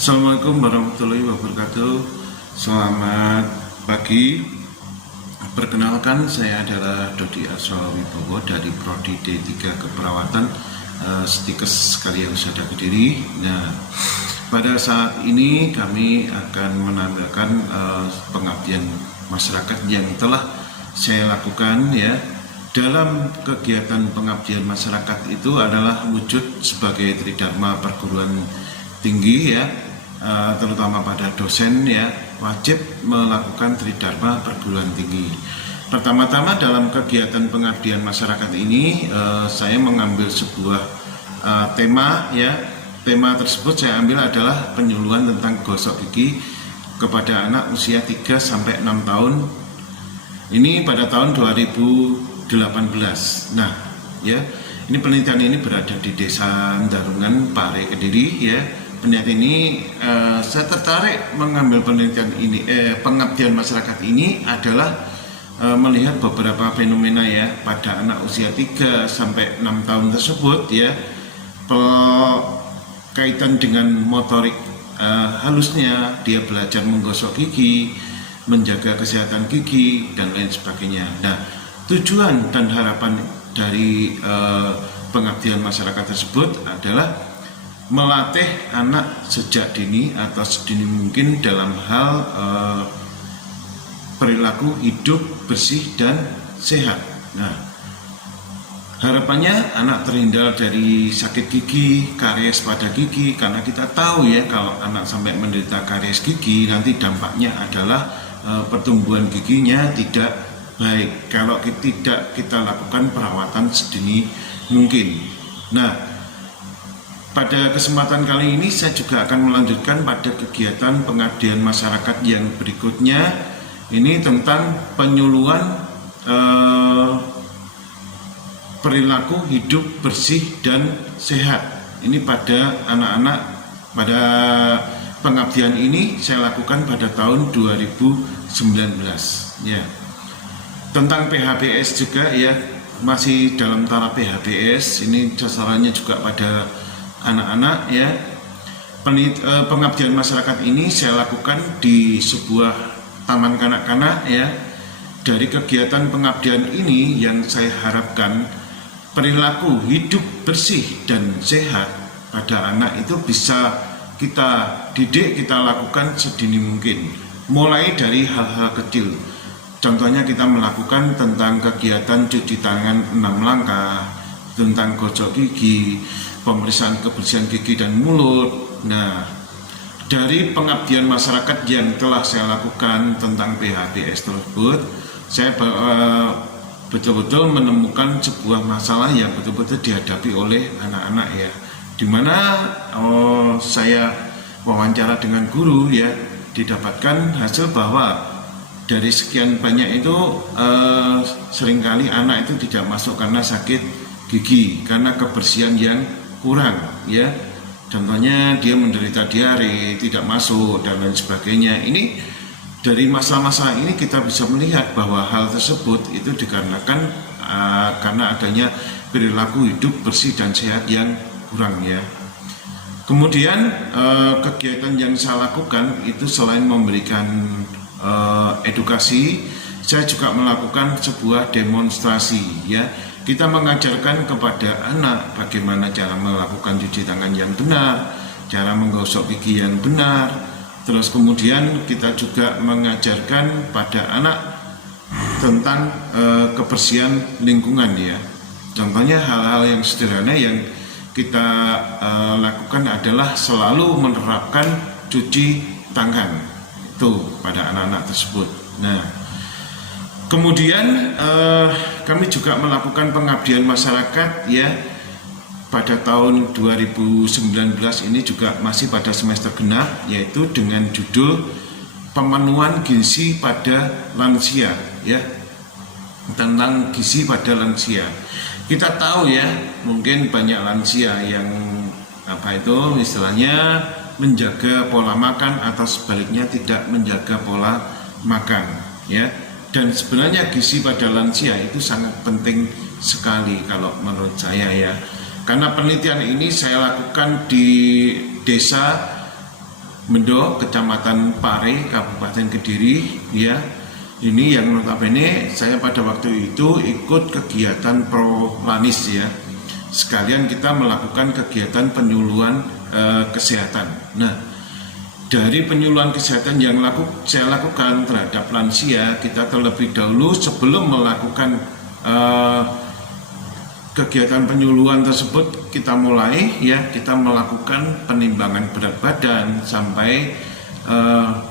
Assalamualaikum warahmatullahi wabarakatuh. Selamat pagi. Perkenalkan, saya adalah Dodi Aswawibowo dari Prodi D3 Keperawatan Stikes Karya Husada Kediri. Nah, pada saat ini kami akan menampilkan pengabdian masyarakat yang telah saya lakukan ya. Dalam kegiatan pengabdian masyarakat itu adalah wujud sebagai tridharma perguruan tinggi ya, terutama pada dosen ya, wajib melakukan tridharma perguruan tinggi. Pertama-tama dalam kegiatan pengabdian masyarakat ini saya mengambil sebuah tema ya. Tema tersebut saya ambil adalah penyuluhan tentang gosok gigi kepada anak usia 3 sampai 6 tahun. Ini pada tahun 2018. Nah, ya, ini penelitian ini berada di Desa Darungan, Pare, Kediri ya. Penelitian ini saya tertarik mengambil penelitian ini, pengabdian masyarakat ini adalah melihat beberapa fenomena ya pada anak usia 3 sampai 6 tahun tersebut ya, kaitan dengan motorik halusnya, dia belajar menggosok gigi, menjaga kesehatan gigi dan lain sebagainya. Nah, tujuan dan harapan dari pengabdian masyarakat tersebut adalah melatih anak sejak dini atau sedini mungkin dalam hal perilaku hidup bersih dan sehat. Nah, harapannya anak terhindar dari sakit gigi, karies pada gigi, karena kita tahu ya kalau anak sampai menderita karies gigi nanti dampaknya adalah pertumbuhan giginya tidak baik kalau tidak kita lakukan perawatan sedini mungkin. Nah, pada kesempatan kali ini saya juga akan melanjutkan pada kegiatan pengabdian masyarakat yang berikutnya. Ini tentang penyuluhan perilaku hidup bersih dan sehat. Ini pada anak-anak. Pada pengabdian ini saya lakukan pada tahun 2019 ya. Tentang PHBS juga ya, masih dalam taraf PHBS. Ini sasarannya juga pada anak-anak ya. Pengabdian masyarakat ini saya lakukan di sebuah taman kanak-kanak ya. Dari kegiatan pengabdian ini yang saya harapkan perilaku hidup bersih dan sehat pada anak itu bisa kita didik, kita lakukan sedini mungkin, mulai dari hal-hal kecil. Contohnya kita melakukan tentang kegiatan cuci tangan 6 langkah, tentang gosok gigi, pemeriksaan kebersihan gigi dan mulut. Nah, dari pengabdian masyarakat yang telah saya lakukan tentang PHBS tersebut, saya betul-betul menemukan sebuah masalah yang betul-betul dihadapi oleh anak-anak ya, dimana saya wawancara dengan guru ya, didapatkan hasil bahwa dari sekian banyak itu seringkali anak itu tidak masuk karena sakit gigi, karena kebersihan yang kurang ya. Contohnya dia menderita diare, tidak masuk dan lain sebagainya. Ini dari masalah-masalah ini kita bisa melihat bahwa hal tersebut itu dikarenakan karena adanya perilaku hidup bersih dan sehat yang kurang ya. Kemudian kegiatan yang saya lakukan itu selain memberikan edukasi, saya juga melakukan sebuah demonstrasi ya. Kita mengajarkan kepada anak bagaimana cara melakukan cuci tangan yang benar, cara menggosok gigi yang benar. Terus kemudian kita juga mengajarkan pada anak tentang kebersihan lingkungan ya. Contohnya hal-hal yang sederhana yang kita lakukan adalah selalu menerapkan cuci tangan itu pada anak-anak tersebut. Nah, kemudian kami juga melakukan pengabdian masyarakat ya. Pada tahun 2019 ini juga masih pada semester genap, yaitu dengan judul pemenuhan gizi pada lansia ya, tentang gizi pada lansia. Kita tahu ya, mungkin banyak lansia yang istilahnya menjaga pola makan atau sebaliknya tidak menjaga pola makan ya. Dan sebenarnya gizi pada lansia itu sangat penting sekali kalau menurut saya ya. Karena penelitian ini saya lakukan di desa Mendo, Kecamatan Pare, Kabupaten Kediri, ya. Ini yang notabene saya pada waktu itu ikut kegiatan Prolanis, ya. Sekalian kita melakukan kegiatan penyuluhan kesehatan. Nah, dari penyuluhan kesehatan yang saya lakukan terhadap lansia, kita terlebih dahulu sebelum melakukan kegiatan penyuluhan tersebut, kita mulai, ya, kita melakukan penimbangan berat badan sampai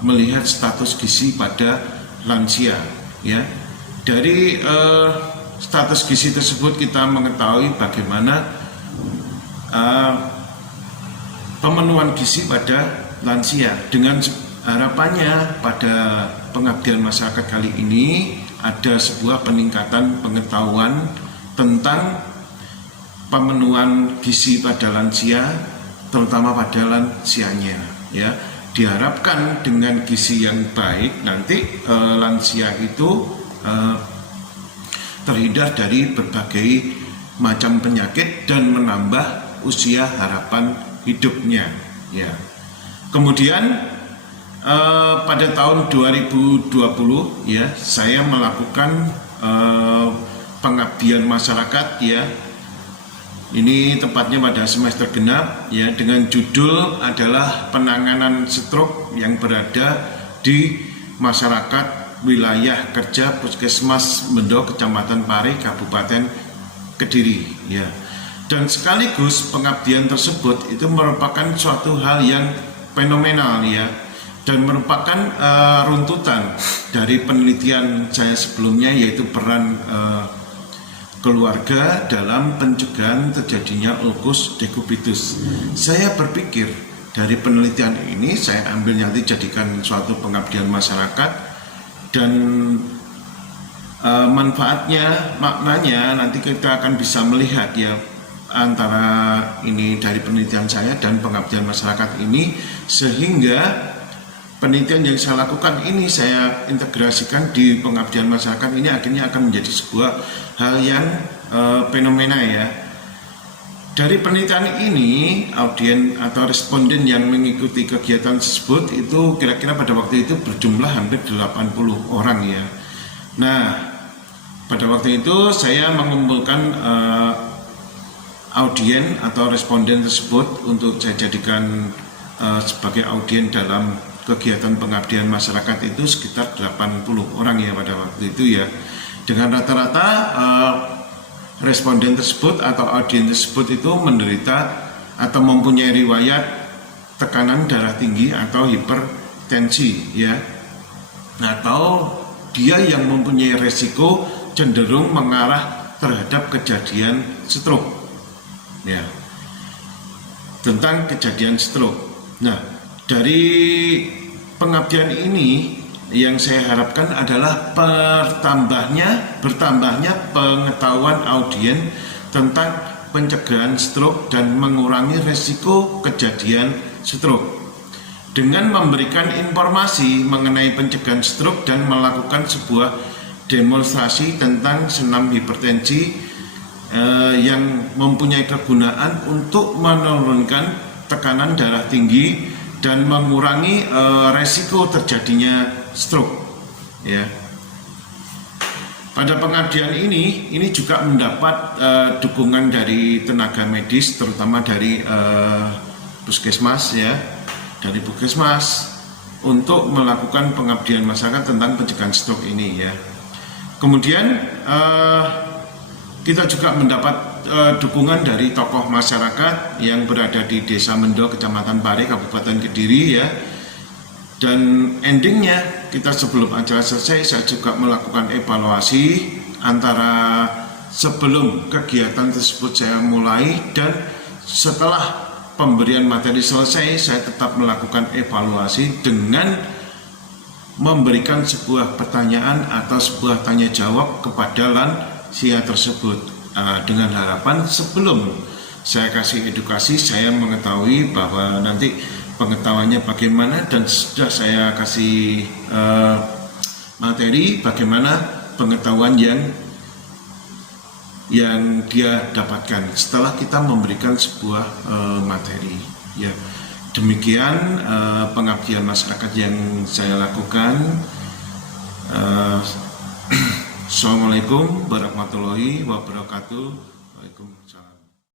melihat status gizi pada lansia, ya. Dari status gizi tersebut kita mengetahui bagaimana pemenuhan gizi pada lansia, dengan harapannya pada pengabdian masyarakat kali ini ada sebuah peningkatan pengetahuan tentang pemenuhan gizi pada lansia, terutama pada lansianya, ya. Diharapkan dengan gizi yang baik nanti lansia itu terhindar dari berbagai macam penyakit dan menambah usia harapan hidupnya, ya. Kemudian pada tahun 2020, ya, saya melakukan pengabdian masyarakat, ya. Ini tepatnya pada semester genap, ya, dengan judul adalah penanganan stroke yang berada di masyarakat wilayah kerja Puskesmas Mendo, Kecamatan Pare, Kabupaten Kediri, ya. Dan sekaligus pengabdian tersebut itu merupakan suatu hal yang fenomenal, ya, dan merupakan runtutan dari penelitian saya sebelumnya, yaitu peran keluarga dalam pencegahan terjadinya ulkus decubitus. Saya berpikir dari penelitian ini saya ambil nanti jadikan suatu pengabdian masyarakat, dan manfaatnya, maknanya nanti kita akan bisa melihat, ya, antara ini dari penelitian saya dan pengabdian masyarakat ini, sehingga penelitian yang saya lakukan ini saya integrasikan di pengabdian masyarakat ini akhirnya akan menjadi sebuah hal yang fenomena, ya. Dari penelitian ini, audien atau responden yang mengikuti kegiatan tersebut itu kira-kira pada waktu itu berjumlah hampir 80 orang, ya. Nah, pada waktu itu saya mengumpulkan audien atau responden tersebut untuk saya jadikan sebagai audien dalam kegiatan pengabdian masyarakat itu sekitar 80 orang, ya, pada waktu itu, ya. Dengan rata-rata responden tersebut atau audien tersebut itu menderita atau mempunyai riwayat tekanan darah tinggi atau hipertensi, ya, atau dia yang mempunyai resiko cenderung mengarah terhadap kejadian stroke, ya, tentang kejadian stroke. Nah, dari pengabdian ini yang saya harapkan adalah bertambahnya pengetahuan audien tentang pencegahan stroke dan mengurangi resiko kejadian stroke dengan memberikan informasi mengenai pencegahan stroke dan melakukan sebuah demonstrasi tentang senam hipertensi yang mempunyai kegunaan untuk menurunkan tekanan darah tinggi dan mengurangi resiko terjadinya stroke, ya. Pada pengabdian ini juga mendapat dukungan dari tenaga medis, terutama dari puskesmas, ya, dari puskesmas untuk melakukan pengabdian masyarakat tentang pencegahan stroke ini, ya. Kemudian kita juga mendapat dukungan dari tokoh masyarakat yang berada di Desa Mendo, Kecamatan Pare, Kabupaten Kediri, ya. Dan endingnya kita sebelum acara selesai saya juga melakukan evaluasi antara sebelum kegiatan tersebut saya mulai dan setelah pemberian materi selesai. Saya tetap melakukan evaluasi dengan memberikan sebuah pertanyaan atau sebuah tanya jawab kepada lansia tersebut, dengan harapan sebelum saya kasih edukasi saya mengetahui bahwa nanti pengetahuannya bagaimana, dan sudah saya kasih materi bagaimana pengetahuan yang dia dapatkan setelah kita memberikan sebuah materi, ya. Demikian pengabdian masyarakat yang saya lakukan. Assalamualaikum warahmatullahi wabarakatuh. Waalaikumsalam.